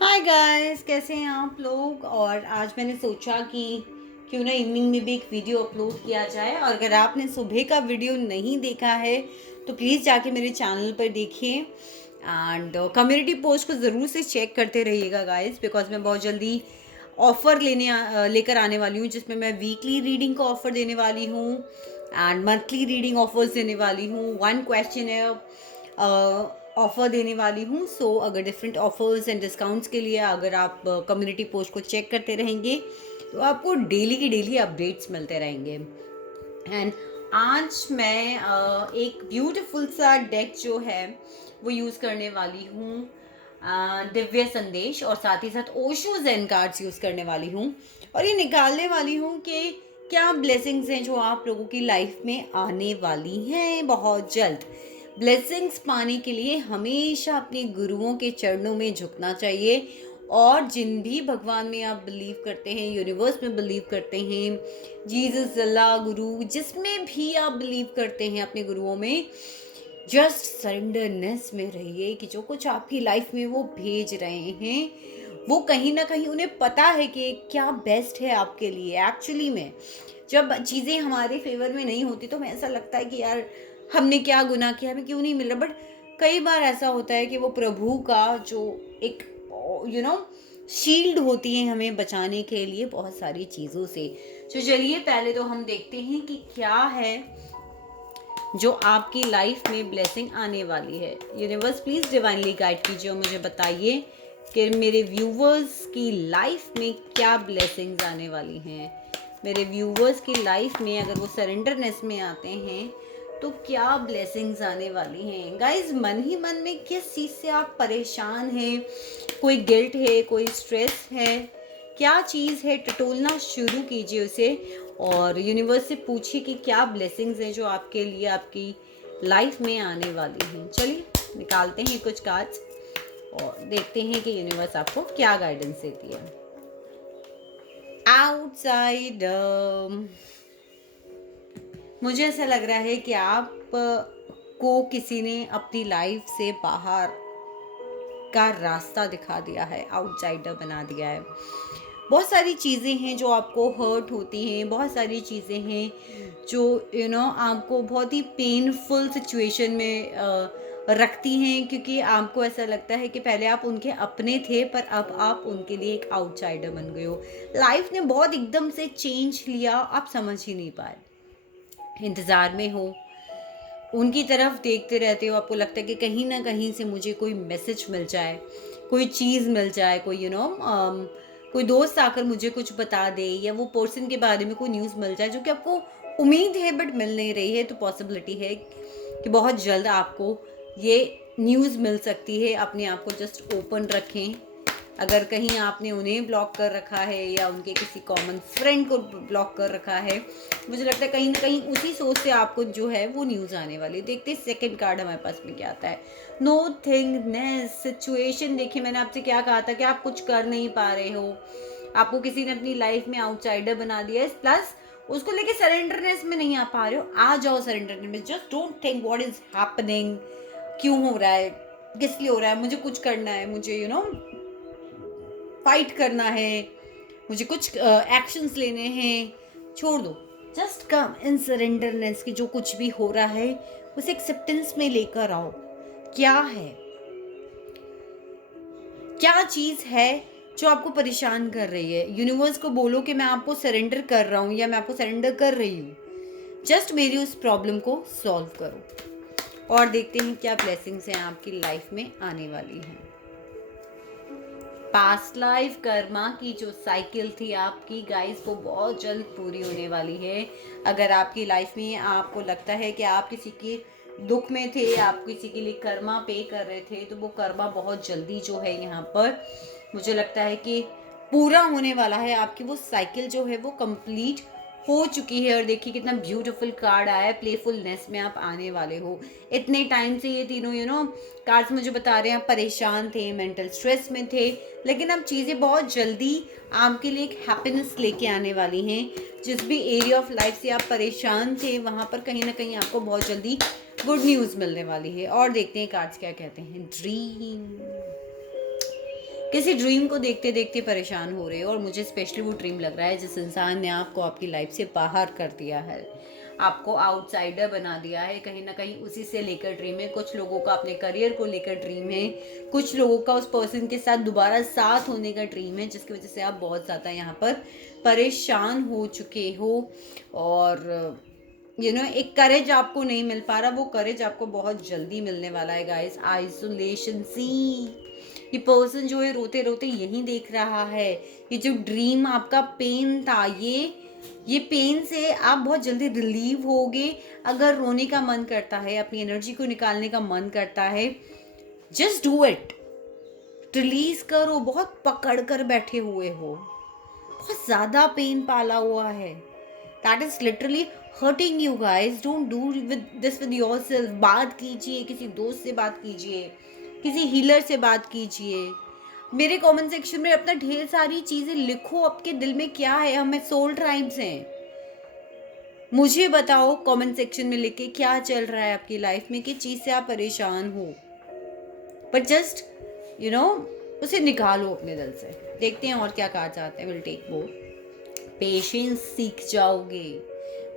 Hi guys, कैसे हैं आप लोग। और आज मैंने सोचा कि क्यों ना इवनिंग में भी एक वीडियो अपलोड किया जाए। और अगर आपने सुबह का वीडियो नहीं देखा है तो प्लीज़ जाके मेरे चैनल पर देखिए एंड कम्युनिटी पोस्ट को ज़रूर से चेक करते रहिएगा गाइस, बिकॉज मैं बहुत जल्दी ऑफ़र लेकर आने वाली हूँ, जिसमें मैं वीकली रीडिंग का ऑफ़र देने वाली हूँ एंड मंथली रीडिंग ऑफर्स देने वाली हूँ। वन क्वेश्चन है ऑफ़र देने वाली हूँ। सो अगर डिफरेंट ऑफर्स एंड डिस्काउंट्स के लिए अगर आप कम्युनिटी पोस्ट को चेक करते रहेंगे तो आपको डेली की डेली अपडेट्स मिलते रहेंगे। एंड आज मैं एक ब्यूटीफुल सा डेक जो है वो यूज़ करने वाली हूँ, दिव्य संदेश, और साथ ही साथ ओशो ज़ेन कार्ड्स यूज़ करने वाली हूँ। और ये निकालने वाली हूँ कि क्या ब्लेसिंग्स हैं जो आप लोगों की लाइफ में आने वाली हैं बहुत जल्द। ब्लेसिंग्स पाने के लिए हमेशा अपने गुरुओं के चरणों में झुकना चाहिए। और जिन भी भगवान में आप बिलीव करते हैं, यूनिवर्स में बिलीव करते हैं, जीसस, अल्लाह, गुरु, जिसमें भी आप बिलीव करते हैं अपने गुरुओं में, जस्ट सरेंडरनेस में रहिए कि जो कुछ आपकी लाइफ में वो भेज रहे हैं वो कहीं ना कहीं उन्हें पता है कि क्या बेस्ट है आपके लिए। एक्चुअली में जब चीज़ें हमारे फेवर में नहीं होती तो हमें ऐसा लगता है कि यार हमने क्या गुनाह किया, हमें क्यों नहीं मिल रहा। बट कई बार ऐसा होता है कि वो प्रभु का जो एक शील्ड होती है हमें बचाने के लिए बहुत सारी चीज़ों से। तो चलिए पहले तो हम देखते हैं कि क्या है जो आपकी लाइफ में ब्लेसिंग आने वाली है। यूनिवर्स प्लीज़ डिवाइनली गाइड कीजिए और मुझे बताइए कि मेरे व्यूवर्स की लाइफ में क्या ब्लेसिंग्स आने वाली हैं। मेरे व्यूवर्स की लाइफ में अगर वो सरेंडरनेस में आते हैं तो क्या ब्लेसिंग्स आने वाली हैं। गाइज, मन ही मन में किस चीज़ से आप परेशान हैं, कोई गिल्ट है, कोई स्ट्रेस है, क्या चीज़ है, टटोलना शुरू कीजिए उसे और यूनिवर्स से पूछिए कि क्या ब्लेसिंग्स हैं जो आपके लिए आपकी लाइफ में आने वाली हैं। चलिए निकालते हैं कुछ कार्ड्स और देखते हैं कि यूनिवर्स आपको क्या गाइडेंस देती है। आउटसाइड, मुझे ऐसा लग रहा है कि आप को किसी ने अपनी लाइफ से बाहर का रास्ता दिखा दिया है, आउटसाइडर बना दिया है। बहुत सारी चीज़ें हैं जो आपको हर्ट होती हैं, बहुत सारी चीज़ें हैं जो आपको बहुत ही पेनफुल सिचुएशन में रखती हैं, क्योंकि आपको ऐसा लगता है कि पहले आप उनके अपने थे पर अब आप उनके लिए एक आउटसाइडर बन गए हो। लाइफ ने बहुत एकदम से चेंज लिया, आप समझ ही नहीं पाए, इंतज़ार में हो, उनकी तरफ देखते रहते हो, आपको लगता है कि कहीं ना कहीं से मुझे कोई मैसेज मिल जाए, कोई चीज़ मिल जाए, कोई कोई दोस्त आकर मुझे कुछ बता दे या वो पर्सन के बारे में कोई न्यूज़ मिल जाए जो कि आपको उम्मीद है बट मिल नहीं रही है। तो पॉसिबिलिटी है कि बहुत जल्द आपको ये न्यूज़ मिल सकती है। अपने आप को जस्ट ओपन रखें। अगर कहीं आपने उन्हें ब्लॉक कर रखा है या उनके किसी कॉमन फ्रेंड को ब्लॉक कर रखा है, मुझे लगता है कहीं ना कहीं उसी सोच से आपको जो है वो न्यूज़ आने वाली। देखते हैं सेकंड कार्ड हमारे पास में क्या आता है। Nothingness situation. देखिए, मैंने आपसे क्या कहा था कि आप कुछ कर नहीं पा रहे हो, आपको किसी ने अपनी लाइफ में आउटसाइडर बना दिया है, प्लस उसको लेके सरेंडरनेस में नहीं आ पा रहे हो। आ जाओ सरेंडरनेस में। Just don't think what is happening, क्यों हो रहा है, किस लिए हो रहा है, मुझे कुछ करना है, मुझे फाइट करना है, मुझे कुछ एक्शंस लेने हैं, छोड़ दो। जस्ट कम इन सरेंडरनेस की जो कुछ भी हो रहा है उसे एक्सेप्टेंस में लेकर आओ। क्या है, क्या चीज़ है जो आपको परेशान कर रही है। यूनिवर्स को बोलो कि मैं आपको सरेंडर कर रहा हूँ या मैं आपको सरेंडर कर रही हूँ, जस्ट मेरी उस प्रॉब्लम को सॉल्व करो। और देखते हैं क्या ब्लेसिंग्स हैं आपकी लाइफ में आने वाली हैं। पास्ट लाइफ कर्मा की जो साइकिल थी आपकी गाइस, वो बहुत जल्द पूरी होने वाली है। अगर आपकी लाइफ में आपको लगता है कि आप किसी के दुख में थे, आप किसी के लिए कर्मा पे कर रहे थे, तो वो कर्मा बहुत जल्दी जो है यहाँ पर मुझे लगता है कि पूरा होने वाला है। आपकी वो साइकिल जो है वो कंप्लीट हो चुकी है। और देखिए कितना ब्यूटीफुल कार्ड आया है, प्लेफुलनेस में आप आने वाले हो। इतने टाइम से ये तीनों कार्ड्स मुझे बता रहे हैं आप परेशान थे, मेंटल स्ट्रेस में थे, लेकिन अब चीज़ें बहुत जल्दी आपके लिए एक हैप्पीनेस लेके आने वाली हैं। जिस भी एरिया ऑफ लाइफ से आप परेशान थे वहाँ पर कहीं ना कहीं आपको बहुत जल्दी गुड न्यूज़ मिलने वाली है। और देखते हैं कार्ड्स क्या कहते हैं। ड्रीम, किसी ड्रीम को देखते देखते परेशान हो रहे हो, और मुझे स्पेशली वो ड्रीम लग रहा है जिस इंसान ने आपको आपकी लाइफ से बाहर कर दिया है, आपको आउटसाइडर बना दिया है। कहीं ना कहीं उसी से लेकर ड्रीम है। कुछ लोगों का अपने करियर को लेकर ड्रीम है, कुछ लोगों का उस पर्सन के साथ दोबारा साथ होने का ड्रीम है, जिसकी वजह से आप बहुत ज़्यादा यहाँ पर परेशान हो चुके हो। और एक करेज आपको नहीं मिल पा रहा, वो करेज आपको बहुत जल्दी मिलने वाला है गाइस। आइसोलेशन सी, ये पर्सन जो है रोते रोते यही देख रहा है। ये जो ड्रीम आपका पेन था, ये पेन से आप बहुत जल्दी रिलीव होगे। अगर रोने का मन करता है, अपनी एनर्जी को निकालने का मन करता है, जस्ट डू इट, रिलीज करो। बहुत पकड़ कर बैठे हुए हो, बहुत ज्यादा पेन पाला हुआ है, that is literally hurting you guys. Don't do this with yourself. बात कीजिए, किसी दोस्त से बात कीजिए, किसी हीलर से बात कीजिए। मेरे कमेंट सेक्शन में अपना ढेर सारी चीजें लिखो, आपके दिल में क्या है। हमें सोल ट्राइब्स हैं, मुझे बताओ कमेंट सेक्शन में लिख के क्या चल रहा है आपकी लाइफ में, किस चीज से आप परेशान हो। बट जस्ट उसे निकालो अपने दिल से। देखते हैं और क्या कहा चाहते हैं। विल टेक मोर पेशेंस, सीख जाओगे।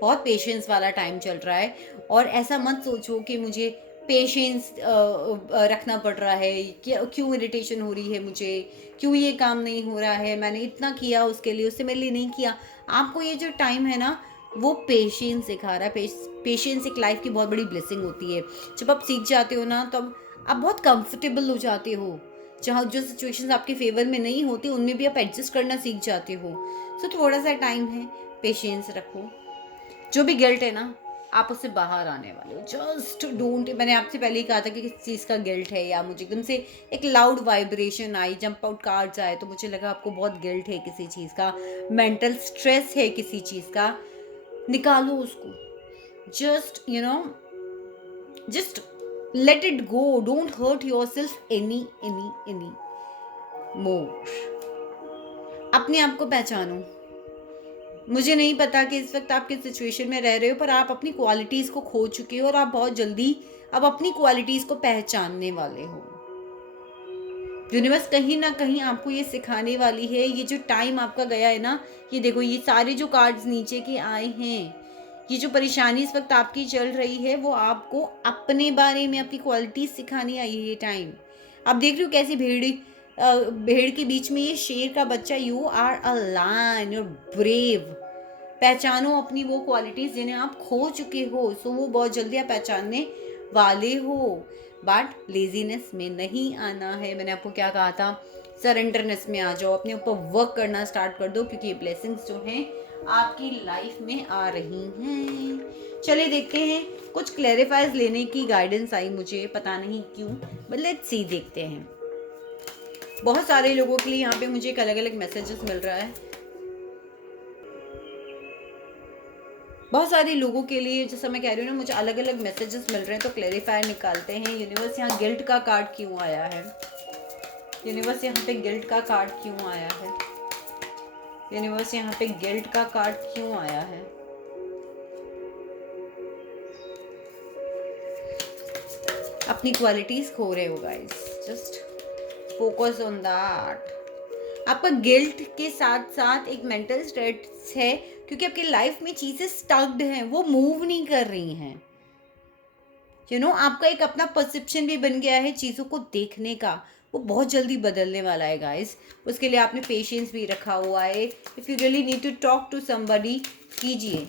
बहुत पेशेंस वाला टाइम चल रहा है, और ऐसा मत सोचो कि मुझे पेशेंस रखना पड़ रहा है, क्यों इरिटेशन हो रही है मुझे, क्यों ये काम नहीं हो रहा है, मैंने इतना किया उसके लिए, उससे मेरे लिए नहीं किया। आपको ये जो टाइम है ना, वो पेशेंस सिखा रहा है। पेशेंस एक लाइफ की बहुत बड़ी ब्लेसिंग होती है। जब आप सीख जाते हो ना, तब आप बहुत कंफर्टेबल हो जाते हो। जहाँ जो सिचुएशंस आपके फेवर में नहीं होती, उनमें भी आप एडजस्ट करना सीख जाते हो। सो थोड़ा सा टाइम है, पेशेंस रखो। जो भी गिल्ट है ना, आप उससे बाहर आने वाले हो। जस्ट डोंट, मैंने आपसे पहले ही कहा था कि किस चीज़ का गिल्ट है, या मुझे एकदम से एक लाउड वाइब्रेशन आई, जंप आउट कार्ड्स आए, तो मुझे लगा आपको बहुत गिल्ट है किसी चीज़ का, मेंटल स्ट्रेस है किसी चीज़ का। निकालो उसको। Just just let it go. Don't hurt yourself any more. अपने आप को पहचानो। मुझे नहीं पता कि इस वक्त आप किस सिचुएशन में रह रहे हो, पर आप अपनी क्वालिटीज को खो चुके हो, और आप बहुत जल्दी अब अपनी क्वालिटीज को पहचानने वाले हो। यूनिवर्स कहीं ना कहीं आपको ये सिखाने वाली है। ये जो टाइम आपका गया है ना, ये देखो, ये सारे जो कार्ड्स नीचे के आए हैं, ये जो परेशानी इस वक्त आपकी चल रही है, वो आपको अपने बारे में, अपनी क्वालिटी सिखानी आई है। ये टाइम आप देख रहे हो कैसी भेड़ के बीच में ये शेर का बच्चा। You are a lion, you are brave. पहचानो अपनी वो क्वालिटीज जिन्हें आप खो चुके हो। सो वो बहुत जल्दी आप पहचानने वाले हो। बट लेजीनेस में नहीं आना है। मैंने आपको क्या कहा था, सरेंडरनेस में आ जाओ, अपने ऊपर वर्क करना स्टार्ट कर दो, क्योंकि ये ब्लेसिंग्स जो हैं आपकी लाइफ में आ रही हैं। चलिए देखते हैं, कुछ क्लैरिफाइज लेने की गाइडेंस आई मुझे, पता नहीं क्यों, बट लेट्स सी, देखते हैं। बहुत सारे लोगों के लिए यहाँ पे मुझे एक अलग अलग मैसेजेस मिल रहा है। बहुत सारे लोगों के लिए, जैसा मैं कह रही हूँ ना, मुझे अलग अलग मैसेजेस मिल रहे हैं। तो क्लैरिफायर निकालते हैं। यूनिवर्स, यहाँ गिल्ट का कार्ड क्यों आया है? यूनिवर्स, यहाँ पे गिल्ट का कार्ड क्यों आया है? यूनिवर्स, यहाँ पे गिल्ट का कार्ड क्यों आया है? अपनी क्वालिटीज खो रहे हो guys, just focus on that. आपका गिल्ट के साथ साथ एक मेंटल स्ट्रेस है, क्योंकि आपकी लाइफ में चीजें स्टक्ड हैं, वो मूव नहीं कर रही हैं। आपका एक अपना परसेप्शन भी बन गया है चीज़ों को देखने का, वो बहुत जल्दी बदलने वाला है गाइस। उसके लिए आपने पेशेंस भी रखा हुआ है। If you really need to talk to somebody, कीजिए,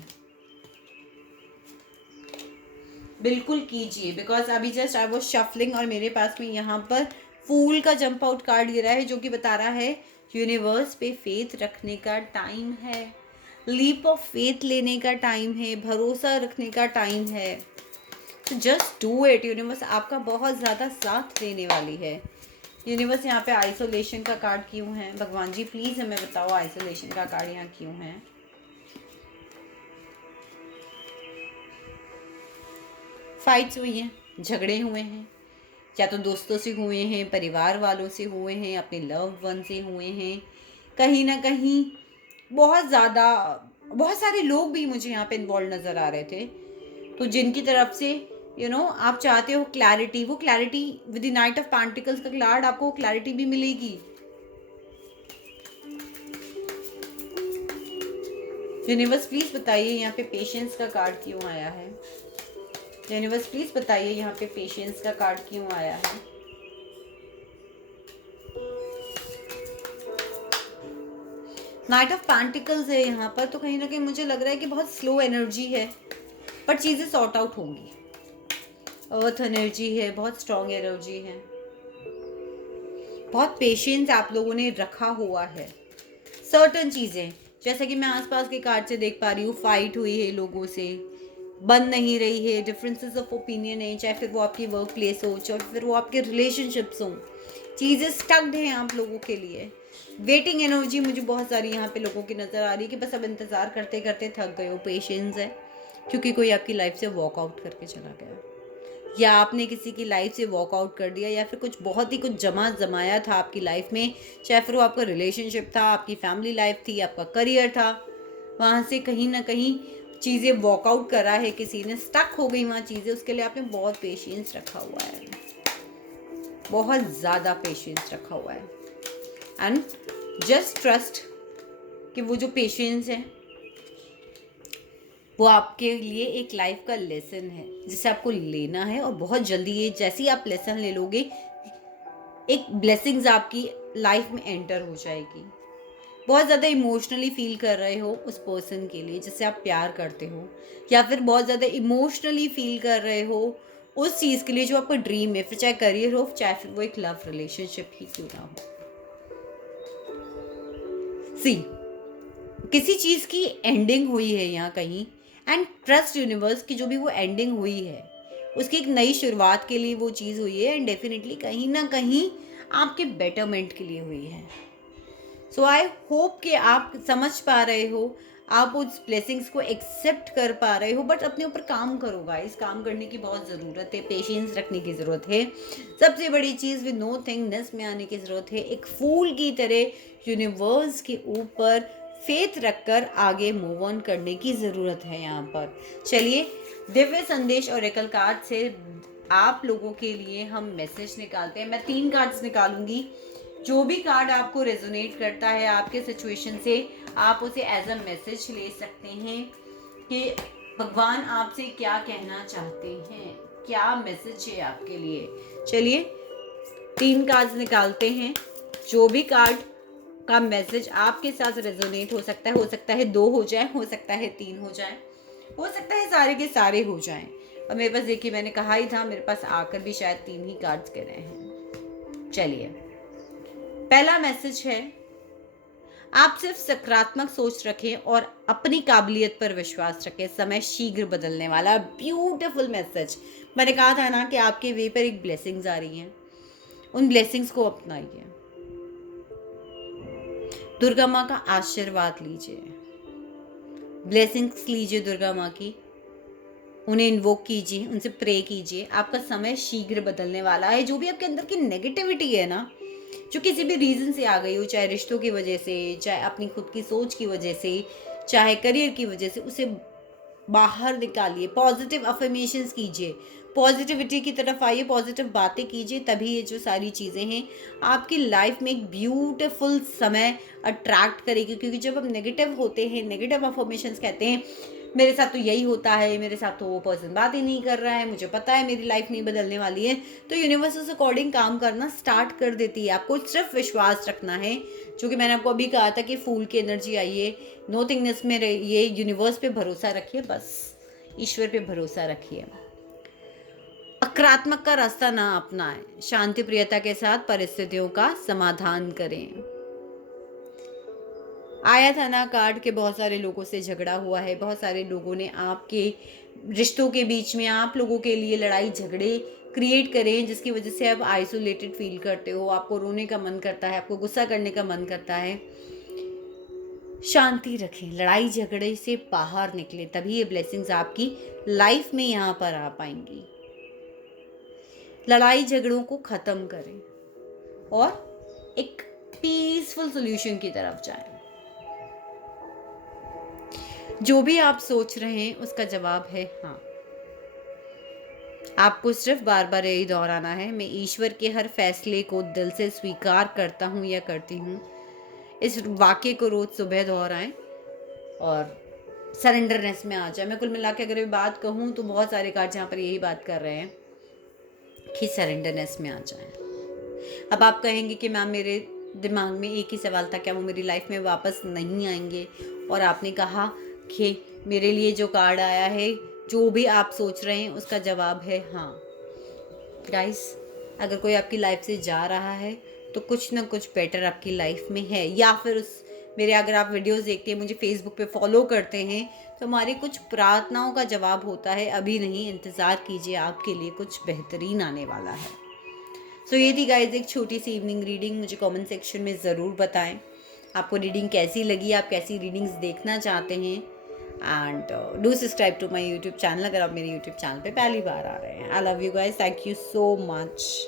बिल्कुल कीजिए। बिकॉज अभी जस्ट आई वॉज शफलिंग, और मेरे पास में यहाँ पर फूल का जंप आउट कार्ड गिरा है, जो कि बता रहा है यूनिवर्स पे फेथ रखने का टाइम है, लीप ऑफ फेथ लेने का टाइम है, भरोसा रखने का टाइम है। तो जस्ट डू इट। यूनिवर्स आपका बहुत ज़्यादा साथ देने वाली है। यूनिवर्स, यहाँ पे आइसोलेशन का कार्ड क्यों है? भगवान जी प्लीज़ हमें बताओ, आइसोलेशन का कार्ड यहाँ क्यों है? फाइट्स हुई हैं, झगड़े हुए हैं, या तो दोस्तों से हुए हैं, परिवार वालों से हुए हैं, अपने लव्ड वन से हुए हैं। कहीं ना कहीं बहुत सारे लोग भी मुझे यहाँ पे इन्वॉल्व नज़र आ रहे थे, तो जिनकी तरफ से आप चाहते हो क्लैरिटी, वो clarity with the night of pentacles का कार्ड, आपको क्लैरिटी भी मिलेगी। यूनिवर्स प्लीज बताइए यहाँ पे पेशेंस का कार्ड क्यों आया है। यूनिवर्स प्लीज बताइए यहाँ पे पेशेंस का कार्ड क्यों आया है। नाइट ऑफ पेंटिकल्स है यहाँ पर, तो कहीं ना कहीं मुझे लग रहा है कि बहुत स्लो एनर्जी है, पर चीज़ें सॉर्ट आउट होंगी। अर्थ एनर्जी है, बहुत स्ट्रॉन्ग एनर्जी है, बहुत पेशेंस आप लोगों ने रखा हुआ है। सर्टन चीज़ें जैसे कि मैं आसपास के कार्ड से देख पा रही हूँ, फाइट हुई है लोगों से, बन नहीं रही है, डिफरेंसेस ऑफ ओपिनियन है, चाहे फिर वो आपकी वर्क प्लेस हो, चाहे फिर वो आपके रिलेशनशिप्स हों, चीज़ें स्टक्ड हैं आप लोगों के लिए। वेटिंग एनर्जी मुझे बहुत सारी यहाँ पे लोगों की नज़र आ रही है कि बस अब इंतज़ार करते करते थक गए हो। पेशेंस है क्योंकि कोई आपकी लाइफ से वॉकआउट करके चला गया, या आपने किसी की लाइफ से वॉकआउट कर दिया, या फिर कुछ बहुत ही कुछ जमाया था आपकी लाइफ में, चाहे फिर वो आपका रिलेशनशिप था, आपकी फैमिली लाइफ थी, आपका करियर था, वहाँ से कहीं ना कहीं चीज़ें वॉकआउट करा है किसी ने, स्टक हो गई वहाँ चीज़ें, उसके लिए आपने बहुत पेशेंस रखा हुआ है, बहुत ज़्यादा पेशेंस रखा हुआ है। एंड जस्ट ट्रस्ट कि वो जो पेशेंस है वो आपके लिए एक लाइफ का लेसन है जिसे आपको लेना है, और बहुत जल्दी ये जैसे ही आप लेसन ले लोगे, एक ब्लेसिंग्स आपकी लाइफ में एंटर हो जाएगी। बहुत ज़्यादा इमोशनली फील कर रहे हो उस पर्सन के लिए जिससे आप प्यार करते हो, या फिर बहुत ज़्यादा इमोशनली फील कर रहे हो उस चीज़ के लिए जो आपका ड्रीम है, फिर चाहे करियर हो, चाहे फिर वो एक लव रिलेशनशिप ही क्यों ना हो। सी किसी चीज़ की एंडिंग हुई है यहाँ कहीं, एंड ट्रस्ट यूनिवर्स की जो भी वो एंडिंग हुई है उसकी एक नई शुरुआत के लिए वो चीज़ हुई है, एंड डेफिनेटली कहीं ना कहीं आपके बेटरमेंट के लिए हुई है। सो आई होप कि आप समझ पा रहे हो, आप उस ब्लेसिंग्स को एक्सेप्ट कर पा रहे हो, बट अपने ऊपर काम करो गाइस, काम करने की बहुत ज़रूरत है, पेशेंस रखने की ज़रूरत है, सबसे बड़ी चीज़ विद नो थिंगनेस में आने की ज़रूरत है, एक फूल की तरह यूनिवर्स के ऊपर फेथ रखकर आगे मूव ऑन करने की ज़रूरत है यहाँ पर। चलिए दिव्य संदेश और एकल कार्ड से आप लोगों के लिए हम मैसेज निकालते हैं। मैं 3 कार्ड्स निकालूंगी, जो भी कार्ड आपको रेजोनेट करता है आपके सिचुएशन से, आप उसे एज अ मैसेज ले सकते हैं कि भगवान आपसे क्या कहना चाहते हैं, क्या मैसेज है आपके लिए। चलिए 3 कार्ड्स निकालते हैं, जो भी कार्ड का मैसेज आपके साथ रेजोनेट हो सकता है 2 हो जाए, हो सकता है 3 हो जाए, हो सकता है सारे के सारे हो जाएं। और मेरे पास देखिए, मैंने कहा ही था, मेरे पास आकर भी शायद 3 ही कार्ड्स कह रहे हैं। चलिए पहला मैसेज है, आप सिर्फ सकारात्मक सोच रखें और अपनी काबिलियत पर विश्वास रखें, समय शीघ्र बदलने वाला। Beautiful message. मैंने कहा था ना कि आपके वे पर एक ब्लेसिंग्स आ रही हैं, उन ब्लेसिंग्स को अपनाइए, दुर्गा माँ का आशीर्वाद लीजिए, ब्लेसिंग्स लीजिए दुर्गा माँ की, उन्हें इन्वोक कीजिए, उनसे प्रे कीजिए। आपका समय शीघ्र बदलने वाला है। जो भी आपके अंदर की नेगेटिविटी है ना, जो किसी भी रीज़न से आ गई हो, चाहे रिश्तों की वजह से, चाहे अपनी खुद की सोच की वजह से, चाहे करियर की वजह से, उसे बाहर निकालिए, पॉजिटिव अफर्मेशंस कीजिए, पॉजिटिविटी की तरफ आइए, पॉजिटिव बातें कीजिए, तभी ये जो सारी चीज़ें हैं आपकी लाइफ में एक ब्यूटीफुल समय अट्रैक्ट करेगी। क्योंकि जब हम नेगेटिव होते हैं, नेगेटिव अफर्मेशंस कहते हैं मेरे साथ तो यही होता है, मेरे साथ तो वो पर्सन बात ही नहीं कर रहा है, मुझे पता है मेरी लाइफ नहीं बदलने वाली है, तो यूनिवर्स उस अकॉर्डिंग काम करना स्टार्ट कर देती है। आपको सिर्फ विश्वास रखना है, जो कि मैंने आपको अभी कहा था कि फूल की एनर्जी आई है, नो थिंगनेस में रहिए, यूनिवर्स पे भरोसा रखिए, बस ईश्वर पे भरोसा रखिए। अक्रात्मक का रास्ता ना अपनाएं, शांति प्रियता के साथ परिस्थितियों का समाधान करें। आया था ना कार्ड के बहुत सारे लोगों से झगड़ा हुआ है, बहुत सारे लोगों ने आपके रिश्तों के बीच में आप लोगों के लिए लड़ाई झगड़े क्रिएट करें, जिसकी वजह से आप आइसोलेटेड फील करते हो, आपको रोने का मन करता है, आपको गुस्सा करने का मन करता है। शांति रखें, लड़ाई झगड़े से बाहर निकले, तभी ये ब्लेसिंग्स आपकी लाइफ में यहाँ पर आ पाएंगी। लड़ाई झगड़ों को ख़त्म करें और एक पीसफुल सॉल्यूशन की तरफ जाएं। जो भी आप सोच रहे हैं उसका जवाब है हाँ। आपको सिर्फ बार बार यही दोहराना है, मैं ईश्वर के हर फैसले को दिल से स्वीकार करता हूँ या करती हूँ। इस वाक्य को रोज सुबह दोहराएं और सरेंडरनेस में आ जाए। मैं कुल मिला के अगर बात कहूँ तो बहुत सारे कार्ड्स यहाँ पर यही बात कर रहे हैं कि सरेंडरनेस में आ जाए। अब आप कहेंगे कि मैम मेरे दिमाग में एक ही सवाल था, क्या वो मेरी लाइफ में वापस नहीं आएंगे? और आपने कहा कि मेरे लिए जो कार्ड आया है, जो भी आप सोच रहे हैं उसका जवाब है हाँ। गाइस, अगर कोई आपकी लाइफ से जा रहा है तो कुछ ना कुछ बेटर आपकी लाइफ में है, या फिर उस मेरे अगर आप वीडियोस देखते हैं, मुझे फेसबुक पे फॉलो करते हैं, तो हमारी कुछ प्रार्थनाओं का जवाब होता है। अभी नहीं, इंतज़ार कीजिए, आपके लिए कुछ बेहतरीन आने वाला है। सो ये थी गाइज एक छोटी सी इवनिंग रीडिंग। मुझे कमेंट सेक्शन में ज़रूर बताएं आपको रीडिंग कैसी लगी, आप कैसी रीडिंग्स देखना चाहते हैं। And do subscribe to my YouTube channel अगर आप मेरे यूट्यूब चैनल पे पहली बार आ रहे हैं। I love you guys, thank you so much.